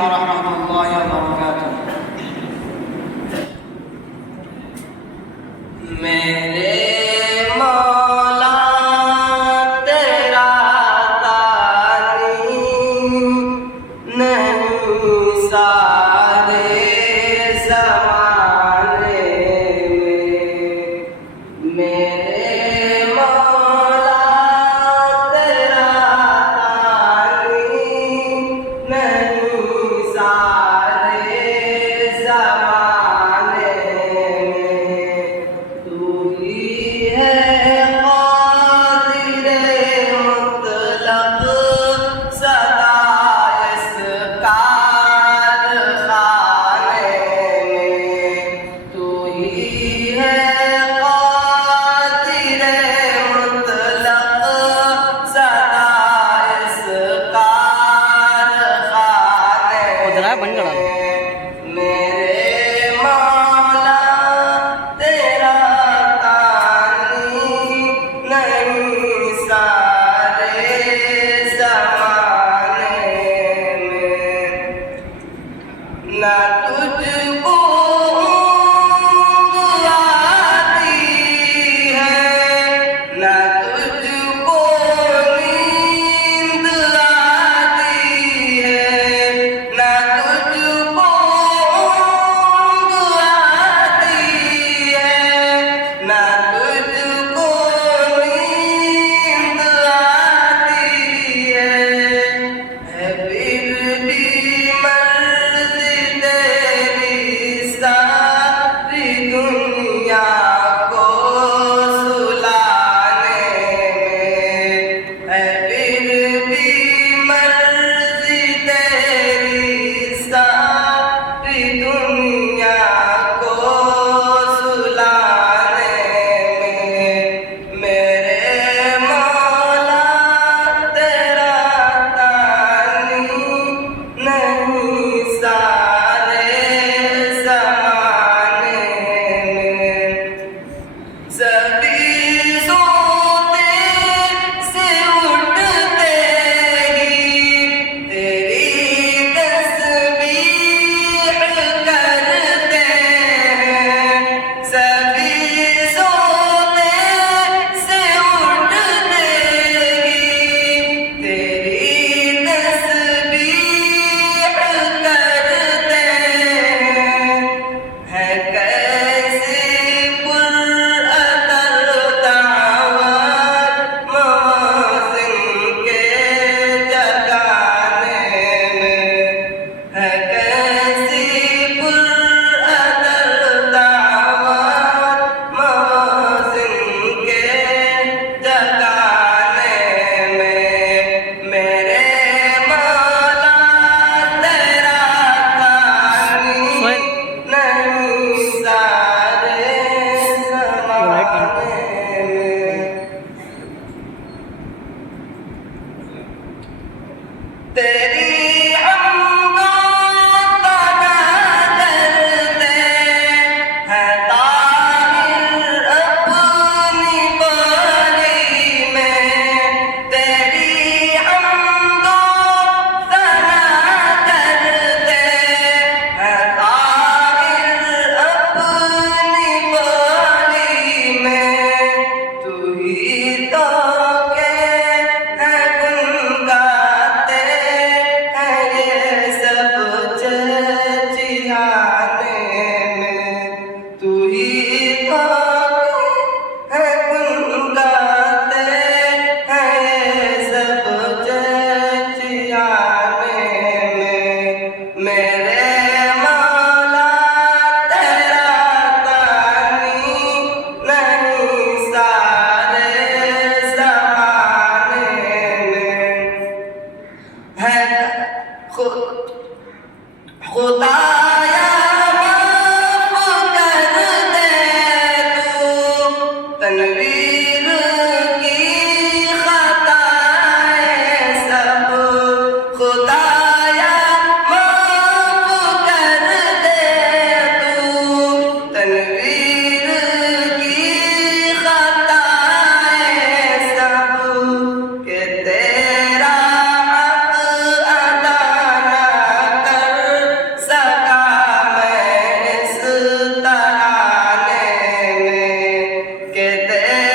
वरहमतुल्लाहि वबरकातुहू। मेरे मौला तेरा तानी नहीं सारे ज़माने में। मेरे मौला तेरा तानी नहीं सारे ज़माने में। तू ही है क़ादिर मुतलक़ सदा इस कारखाने में। तू ही है क़ादिर मुतलक़ सदा इस कारखाने में। मेरे मौला तेरा तानी नहीं सारे ज़माने में। ना तुझको ऊँघ आती है, ना तुझको नींद आती है, ना तुझको ऊँघ आती है, ना तुझको नींद आती है। फिर भी मर्ज़ी तेरी सारी दुनिया को सुलाने में। फिर भी मर्ज़ी तेरी सारी दुनिया को सुलाने में। मेरे मौला तेरा तानी नहीं सारे ज़माने में। सभी सोते से उठते ही तेरी तस्बीह करते हैं। सभी सोते से उठते ही तेरी तस्बीह करते हैं। है कैसी पुरअतर दावत मवाज़िन के जगाने में। है कैसी पुरअतर दावत मवाज़िन के जगाने में। मेरे मौला तेरा तानी नहीं सारे ज़माने में। तेरी हमदों का करते हैं ताहिर अपनी बारी में। तेरी हमदों का करते हैं ताहिर अपनी बारी में। तू ही तो के है गुन गाते हैं ये सब चचियाने में। तू ही तो के है गुन गाते हैं ये सब चचियाने में। मेरे मौला तेरा तानी नहीं सारे ज़माने में। है खुदाया माफ़ कर दे तू तनवीर की खताएं सब। खुदाया माफ़ कर दे तू तनवीर की खताएं सब। के तेरा हक़ अदा न कर है